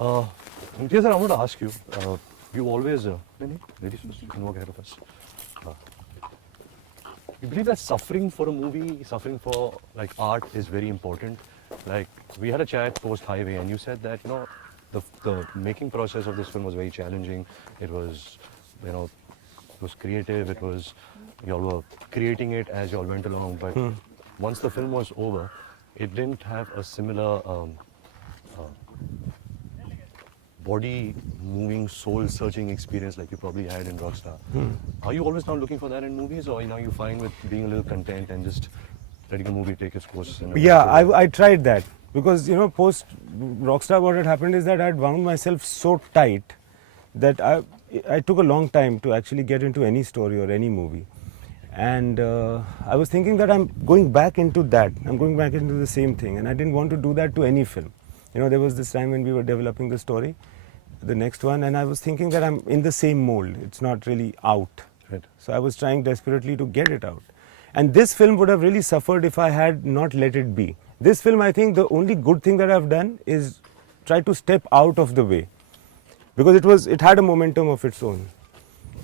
Imtiaz, I want to ask you, you always, ladies first, you can walk ahead of us. You believe that suffering for a movie, suffering for like art is very important? Like we had a chat post Highway and you said that, the making process of this film was very challenging. It was, it was creative. It was, you all were creating it as you all went along. But once the film was over, it didn't have a similar body moving, soul searching experience like you probably had in Rockstar. Are you always now looking for that in movies, or now you find with being a little content and just letting the movie take its course? Yeah, I tried that because post Rockstar what had happened is that I had wound myself so tight that I took a long time to actually get into any story or any movie. And I was thinking that I'm going back into that. I'm going back into the same thing, and I didn't want to do that to any film. There was this time when we were developing the story, the next one, and I was thinking that I'm in the same mold. It's not really out. Right. So I was trying desperately to get it out. And this film would have really suffered if I had not let it be. This film, I think the only good thing that I've done is try to step out of the way, because it had a momentum of its own.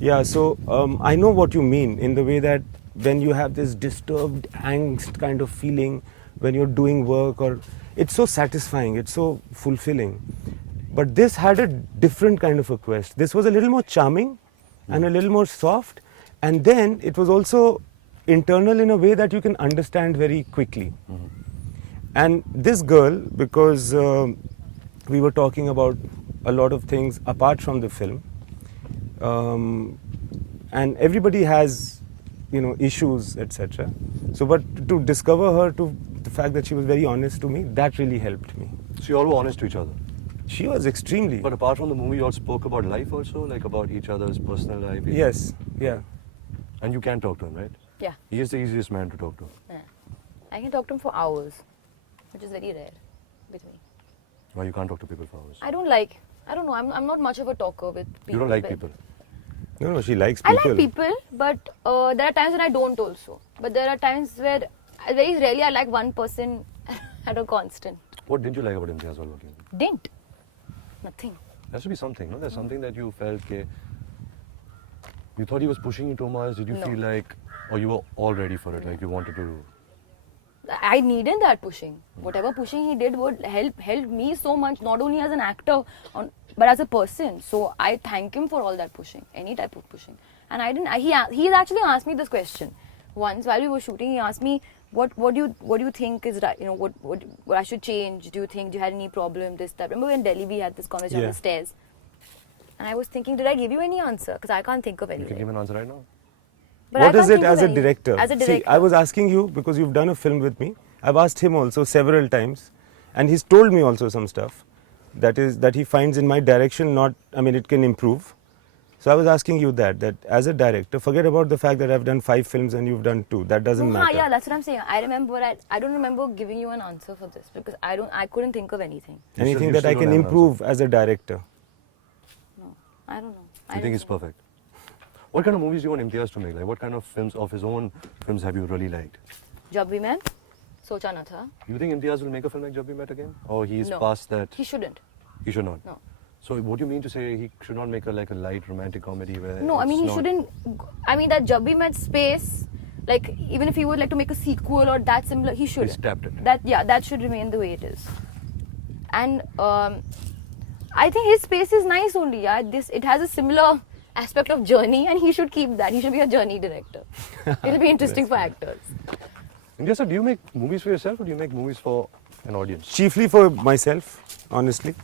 Yeah, so I know what you mean in the way that when you have this disturbed angst kind of feeling when you're doing work, or it's so satisfying, it's so fulfilling. But this had a different kind of a quest. This was a little more charming and a little more soft, and then it was also internal in a way that you can understand very quickly. And this girl, because we were talking about a lot of things apart from the film, and everybody has issues, etc. So but to discover her, to the fact that she was very honest to me, that really helped me. So you all were honest to each other? She was extremely. But apart from the movie, you all spoke about life also, like about each other's personal life? Yes, yeah. And you can talk to him, right? Yeah. He is the easiest man to talk to. Yeah. I can talk to him for hours, which is very rare with me. Why you can't talk to people for hours? I don't know, I'm not much of a talker with people. You don't like people? No, she likes people. I like people, but there are times when I don't also. But there are times where very rarely I like one person at a constant. What did you like about Imtiaz while working? Didn't. Nothing. There has to be something, no? There's something that you felt, you thought he was pushing you too much. Did you feel like, or you were all ready for it, like you wanted to? I needed that pushing. Whatever pushing he did would help me so much, not only as an actor, but as a person. So I thank him for all that pushing, any type of pushing. And he actually asked me this question once while we were shooting. He asked me, what do you think is right? What I should change? Do you had any problem? This, that. Remember in Delhi we had this conversation on the stairs, and I was thinking, did I give you any answer? Because I can't think of anything. You can give an answer right now. But what is it as a director? As a director. See, I was asking you because you've done a film with me. I've asked him also several times, and he's told me also some stuff that he finds in my direction it can improve. So I was asking you that as a director, forget about the fact that I've done 5 films and you've done 2. That doesn't matter. Yeah, that's what I'm saying. I don't remember giving you an answer for this because I couldn't think of anything. Anything that I can improve as a director? No, I don't know. You think he's perfect? What kind of movies do you want Imtiaz to make? Like, what kind of films of his own films have you really liked? Jab Bhi Main, Socha Na Tha. You think Imtiaz will make a film like Jab Bhi Met again? Or he's past that? He shouldn't. He should not? No. So what do you mean to say he should not make a light romantic comedy where? No, I mean he shouldn't. I mean that Jab Bhi Met space, like even if he would like to make a sequel or that similar, he shouldn't. He's tapped it. That should remain the way it is. And I think his space is nice only. Yeah, it has a similar aspect of journey, and he should keep that. He should be a journey director. It'll be interesting for actors. Imtiaz sir, do you make movies for yourself or do you make movies for an audience? Chiefly for myself, honestly.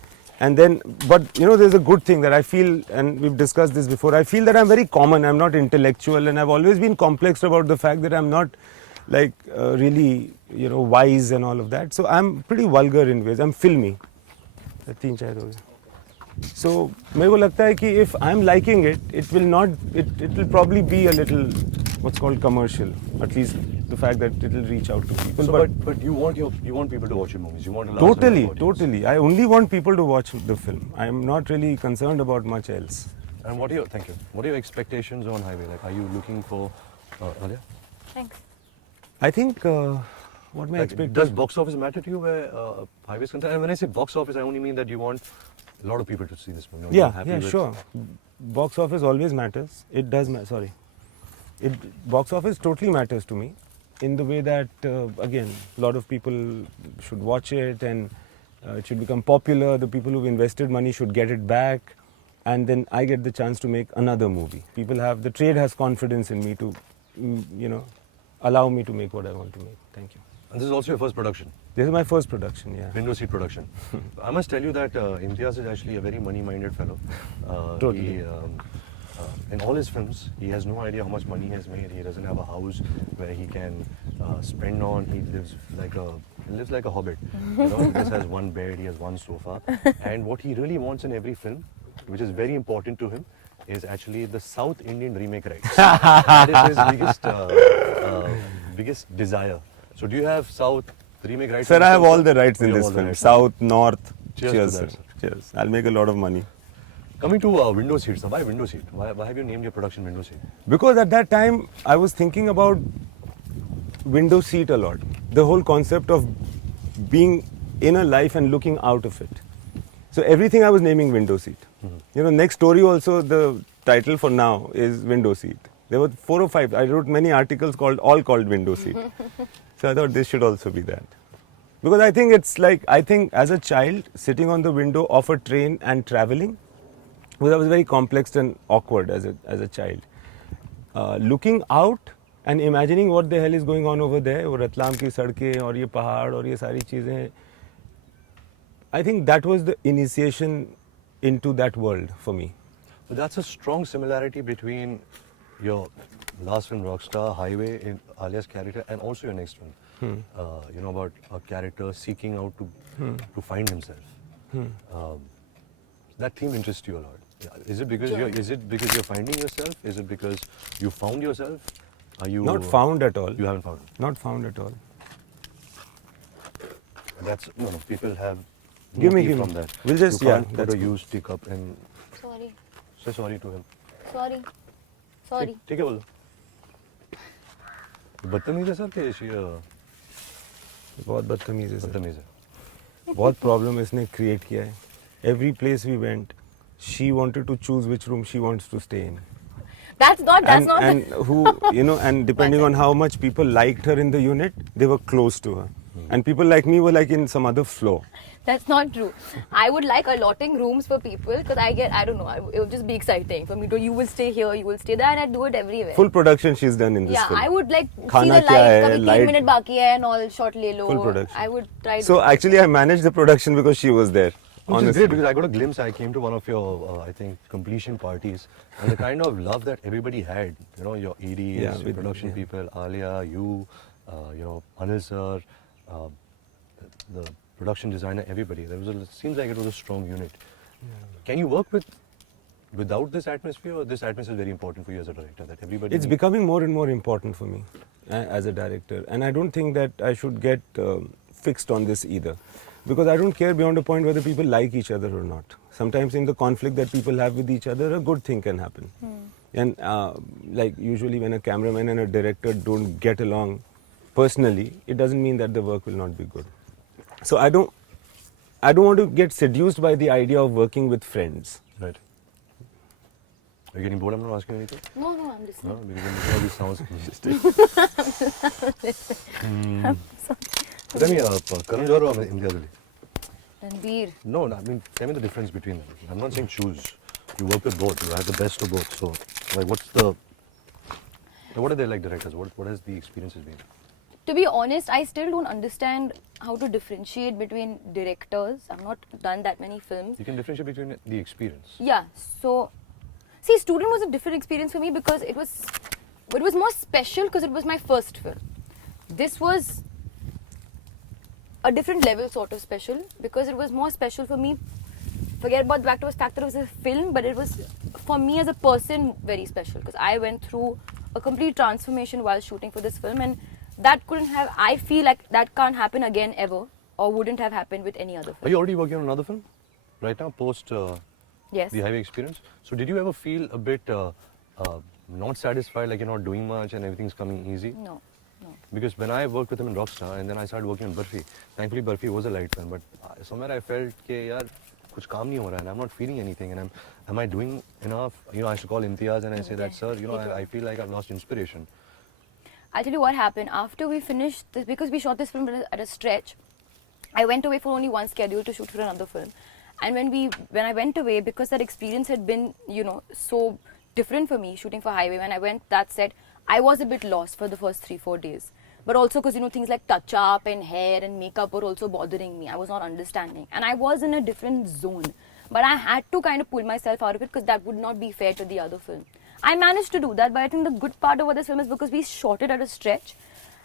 And then, but there's a good thing that I feel, and we've discussed this before, I feel that I'm very common, I'm not intellectual, and I've always been complexed about the fact that I'm not really, wise and all of that. So I'm pretty vulgar in ways, I'm filmy. So, मेरे को लगता है कि if I'm liking it, it will probably be a little, what's called commercial, at least the fact that it will reach out to people. So, but you want people to watch your movies. You want to Totally. I only want people to watch the film. I am not really concerned about much else. And what are your expectations on Highway? Like, are you looking for Alia? Thanks. I think what my expectations. Does box office matter to you where Highway is concerned? And when I say box office, I only mean that you want a lot of people to see this movie. Are you Yeah, happy yeah, with- sure. Box office always matters. It does sorry. Box office totally matters to me in the way that, again, a lot of people should watch it and it should become popular. The people who've invested money should get it back. And then I get the chance to make another movie. The trade has confidence in me to, allow me to make what I want to make. Thank you. And this is also your first production, This is my first production, yeah. window seat production. I must tell you that Imtiaz is actually a very money-minded fellow. Totally. He, in all his films, he has no idea how much money he has made. He doesn't have a house where he can spend on. He lives like a hobbit. You know, he just has one bed, he has one sofa. And what he really wants in every film, which is very important to him, is actually the South Indian remake rights. That is his biggest desire. So do you have South remake rights? Sir, in I this have film, all sir? the rights in You have this all the film. rights. South, North. Cheers to that, sir. sir. Cheers. I'll make a lot of money. Coming to window seats, why window seat? Why have you named your production window seat? Because at that time, I was thinking about window seat a lot. The whole concept of being in a life and looking out of it. So everything I was naming window seat. You know, next story also, the title for now is window seat. There were 4 or 5. I wrote many articles all called window seat. So I thought this should also be that. Because I think as a child, sitting on the window of a train and traveling, because I was very complex and awkward as a child. Looking out and imagining what the hell is going on over there, वो रतलाम की सड़कें और ये पहाड़ और ये सारी चीजें, I think that was the initiation into that world for me. But that's a strong similarity between your last film, Rockstar, Highway, in Alia's character, and also your next film. You know, about a character seeking out to find himself. That theme interests you a lot. Is it because you're finding yourself? Is it because you found yourself? Are you Not found at all. You haven't found it. Not found at all. That's no. People have Give me, tea give from me. that. We'll just- you yeah, can't put that's a good. used teacup and Sorry. say sorry to him. Sorry. Sorry. ठीक है बोलो. बदतमीज है sir कि बहुत बदतमीज है sir. बदतमीज है. बहुत प्रॉब्लम इसने क्रिएट किया है. Every place we went, she wanted to choose which room she wants to stay in. That's not. And who, and depending on how much people liked her in the unit, they were close to her. And people like me were like in some other floor. That's not true. I would like allotting rooms for people because I don't know, it would just be exciting for me to, you will stay here, you will stay there, and I do it everywhere. Full production she's done in this Yeah, film. I would like see Khana the kya light, hai, kabhi 3 light- minute baki hai and all shot le lo. Full production. I would try So actually I managed the production because she was there. Which is Honestly. great because I got a glimpse. I came to one of your, I think, completion parties, and the kind of love that everybody had. You know, your EDs, Yeah, your with- production yeah. people, Alia, you, Anil sir, the production designer, everybody. Seems like it was a strong unit. Can you work without this atmosphere, or this atmosphere is very important for you as a director? That everybody. It's becoming more and more important for me as a director. And I don't think that I should get fixed on this either. Because I don't care beyond a point whether people like each other or not. Sometimes in the conflict that people have with each other, a good thing can happen. And like usually when a cameraman and a director don't get along personally, it doesn't mean that the work will not be good. So I don't want to get seduced by the idea of working with friends. Right. Are you getting bored? I'm not asking anything. No, I'm listening. No, because then all these sounds. Tell me, Karan Johar or Imtiaz Ali? Ranbir. No, I mean, tell me the difference between them. I'm not saying choose. You work with both. You have the best of both. So, like, what are they like directors? What has the experiences been? To be honest, I still don't understand how to differentiate between directors. I've not done that many films. You can differentiate between the experience. Yeah, so see, Student was a different experience for me because it was more special because it was my first film. This was a different level sort of special because it was more special for me. Forget about the fact that it was a film, but it was for me as a person very special because I went through a complete transformation while shooting for this film, and that I feel like that can't happen again ever, or wouldn't have happened with any other Are film. you already working on another film right now, post Yes. the highway experience? So, did you ever feel a bit not satisfied, like you're not doing much and everything's coming easy? No. Because when I worked with him in Rockstar and then I started working on Barfi, thankfully Barfi was a light film, but somewhere I felt that yaar, कुछ काम नहीं हो रहा है, and I'm not feeling anything, and am I doing enough? You know, I used to call Imtiaz and I say that, sir, you know, I feel like I've lost inspiration. I'll tell you what happened after we finished this, because we shot this film at a stretch. I went away for only one schedule to shoot for another film, and when I went away, because that experience had been, you know, so different for me shooting for Highway. When I went that set, I was a bit lost for the first 3-4 days. But also because, you know, things like touch up and hair and makeup were also bothering me. I was not understanding. And I was in a different zone. But I had to kind of pull myself out of it because that would not be fair to the other film. I managed to do that, but I think the good part about this film is because we shot it at a stretch.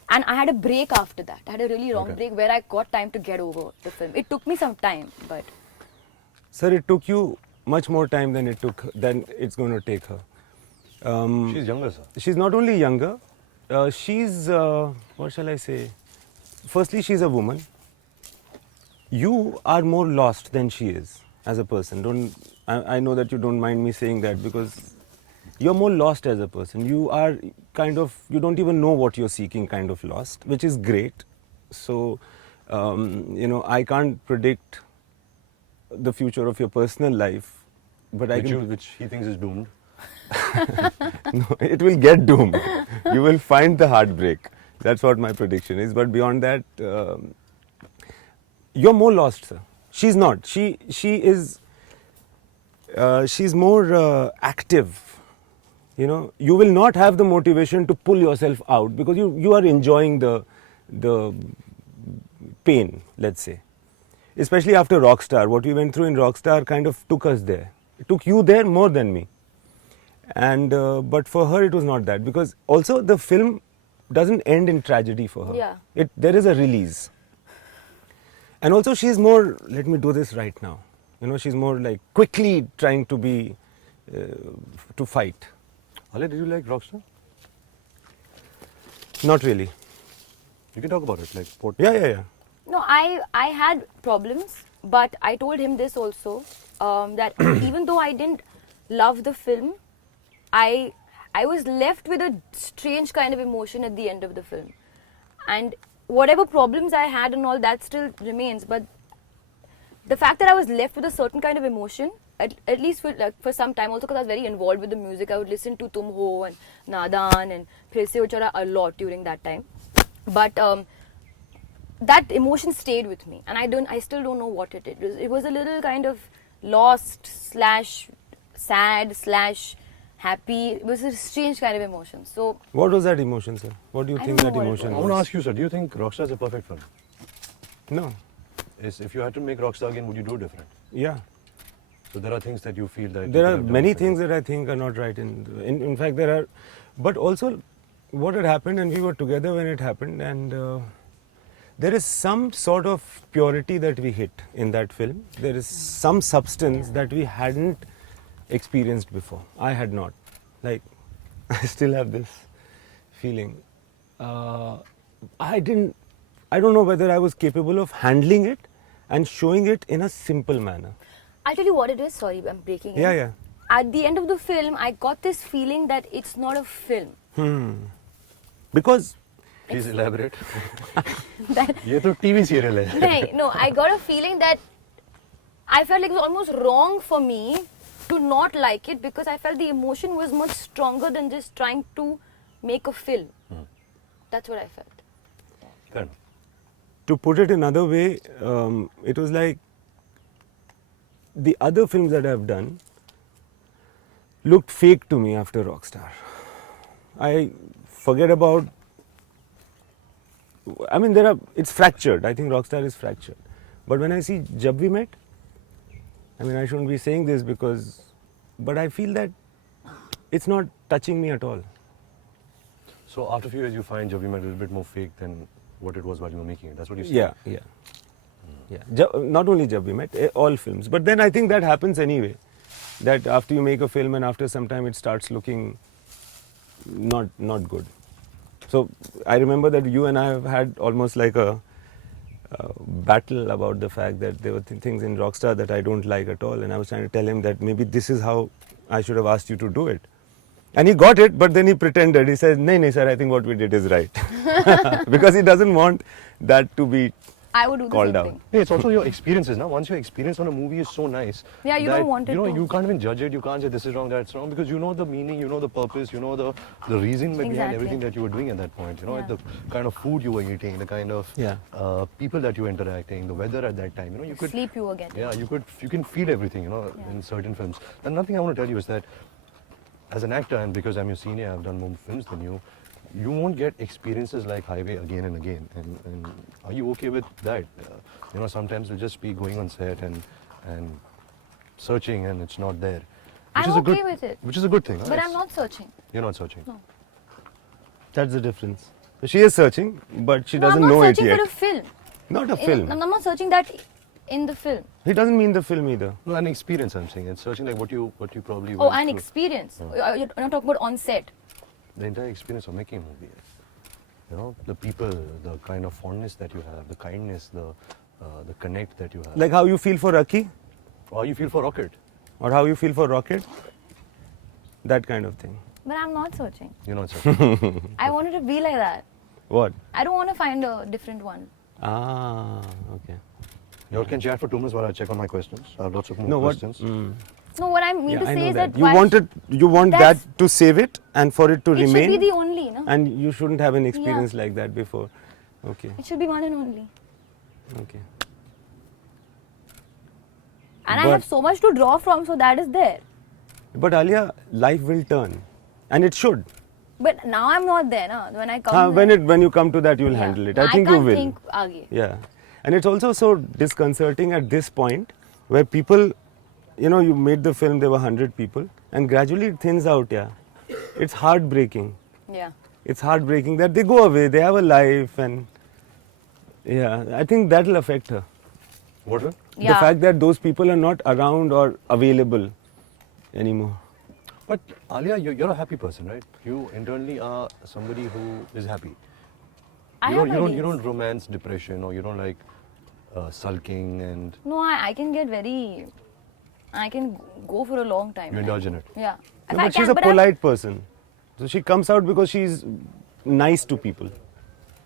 And I had a break after that. I had a really long break where I got time to get over the film. It took me some time, but... Sir, it took you much more time than it's going to take her. She's younger, sir. She's not only younger, she's, what shall I say? Firstly, she's a woman. You are more lost than she is as a person. I know that you don't mind me saying that because you're more lost as a person. You are kind of, you don't even know what you're seeking, kind of lost, which is great. So, you know, I can't predict the future of your personal life, but Which he thinks is doomed. No, it will get doomed. You will find the heartbreak. That's what my prediction is. But beyond that, you're more lost, sir. She's not. She is. She's more active. You know, you will not have the motivation to pull yourself out because you are enjoying the pain. Let's say, especially after Rockstar, what we went through in Rockstar kind of took us there. It took you there more than me. And but for her it was not that, because also the film doesn't end in tragedy for her. Yeah. There is a release. And also she's more, let me do this right now. You know, she's more like quickly trying to be, to fight. Alia, did you like Rockstar? Not really. You can talk about it. Like, what? Yeah. No, I had problems, but I told him this also, that even though I didn't love the film, I was left with a strange kind of emotion at the end of the film. And whatever problems I had and all, that still remains. But the fact that I was left with a certain kind of emotion, at least for some time, also because I was very involved with the music, I would listen to Tum Ho and Nadan and Phir Se Uchara a lot during that time. But that emotion stayed with me, and I still don't know what it is. It was a little kind of lost / sad / happy. It was a strange kind of emotion. So What was that emotion, sir? What do you I think don't that know what it emotion I was? want to ask you, sir, do you think Rockstar is a perfect film? No. If you had to make Rockstar again, would you do different? Yeah. So there are things that you feel that... There are many things that I think are not right. In fact, there are... But also, what had happened, and we were together when it happened, and there is some sort of purity that we hit in that film. There is some substance that we hadn't experienced before. I had not. Like, I still have this feeling. I don't know whether I was capable of handling it and showing it in a simple manner. I'll tell you what it is. Sorry, I'm breaking in. Yeah. At the end of the film, I got this feeling that it's not a film. Because Please elaborate. That, ये तो TV serial है. no, I got a feeling that I felt like it was almost wrong for me to not like it, because I felt the emotion was much stronger than just trying to make a film. That's what I felt. Fair enough. to put it another way, it was like the other films that I've done looked fake to me after Rockstar. I forget about, I mean, it's fractured. I think Rockstar is fractured. But when I see Jab We Met, I mean, I shouldn't be saying this but I feel that it's not touching me at all. So after a few years, you find Jab We Met a little bit more fake than what it was while you were making it. That's what you said. Yeah. Not only Jab We Met, all films. But then I think that happens anyway. That after you make a film and after some time it starts looking not good. So I remember that you and I have had almost like a battle about the fact that there were things in Rockstar that I don't like at all, and I was trying to tell him that maybe this is how I should have asked you to do it. And he got it, but then he pretended. He said, "No, sir, I think what we did is right." Because he doesn't want that to be I would do the called same out. thing. Yeah, it's also your experiences now. Once your experience on a movie is so nice, Yeah, you that, don't want it to. you can't even judge it. You can't say this is wrong, that's wrong, because you know the meaning, you know the purpose, you know the reason behind Exactly. everything that you were doing at that point. You know, Yeah. the kind of food you were eating, the kind of people that you were interacting, the weather at that time. You know, you could Sleep you again. Yeah, you can feel everything. You know, Yeah. in certain films. And nothing I want to tell you is that, as an actor, and because I'm your senior, I've done more films than you. You won't get experiences like Highway again and again. And are you okay with that? You know, sometimes we'll just be going on set and searching and it's not there. I'm is a okay good, with it. Which is a good thing. huh? But It's- I'm not searching. You're not searching. No. That's the difference. So she is searching, but she No, doesn't I'm not know it searching yet. for a film. Not a film. I'm not searching that in the film. He doesn't mean the film either. No, an experience I'm saying. It's searching like what you probably Oh, went an through. experience. You're not talking about on set. The entire experience of making a movie. You know, the people, the kind of fondness that you have, the kindness, the connect that you have. Like how you feel for Raki, Or you feel for Rocket. or how you feel for Rocket. That kind of thing. But I'm not searching. You're not searching. I wanted to be like that. What? I don't want to find a different one. Ah, okay. You all can chat for 2 minutes while I check on my questions. I have lots of more No, what? questions. No, what I mean to I say know is that you why want that That's- to save it and for it to it remain. should be the only, no? And you shouldn't have an experience like that before. Okay, It should be one and only. okay. And I But- have so much to draw from, so that is there. But Alia, life will turn, and it should. But now I'm not there, na? When I come When you come to that, you will yeah. handle it. No, I think you can't will. think aage. Yeah, and it's also so disconcerting at this point where people, you know, you made the film, there were 100 people, and gradually it thins out. Yeah, it's heartbreaking. Yeah. It's heartbreaking that they go away, they have a life, and yeah, I think that will affect her. What? The Yeah. fact that those people are not around or available anymore. But Alia, you're a happy person, right? You internally are somebody who is happy. I You have don't, my you don't days. romance depression, or you don't like sulking, and No, I can get very. I can go for a long time. you indulge in it. Yeah. If Yeah, I but she's can, a but I'm- polite person. So she comes out because she's nice to people.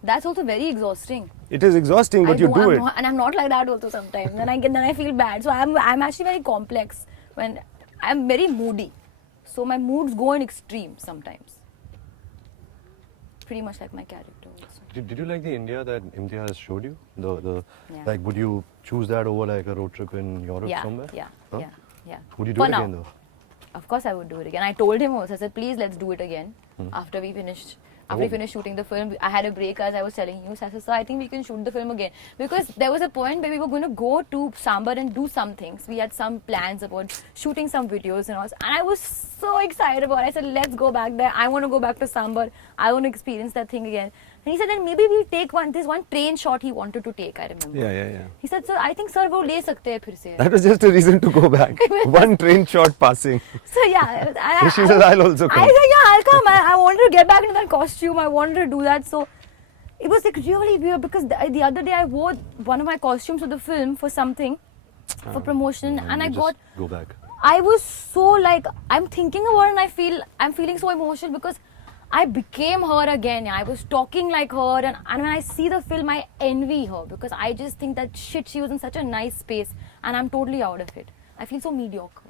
That's also very exhausting. It is exhausting, but you do I'm it. Not, and I'm not like that also sometimes. Then I feel bad. So I'm actually very complex. When I'm very moody, so my moods go in extremes sometimes. Pretty much like my character also. Did you like the India that Imtiaz showed you? The Yeah. like, would you choose that over like a road trip in Europe Yeah, somewhere? yeah, Huh? yeah. Would you do For it now. again though? Of course, I would do it again. I told him also. I said, please, let's do it again Hmm. after we finished. After we finished shooting the film, I had a break, as I was telling you. So I said, sir, I think we can shoot the film again, because there was a point where we were going to go to Sambar and do some things. We had some plans about shooting some videos and all. And I was so excited about it. I said, let's go back there. I want to go back to Sambar. I want to experience that thing again. And he said, then maybe we'll take this one train shot he wanted to take, I remember. Yeah. He said, sir, I think sir, wo le sakte hai phir se. That was just a reason to go back. One train shot passing. So yeah, She said, I'll also I come. said, yeah, I'll come. I wanted to get back into that costume. I wanted to do that. So it was like really weird, because the other day I wore one of my costumes for the film for something, for promotion, and I you got. just go back. I was so like, I'm thinking about it, and I'm feeling so emotional because I became her again. Yeah. I was talking like her, and when I see the film, I envy her, because I just think that shit, she was in such a nice space, and I'm totally out of it. I feel so mediocre.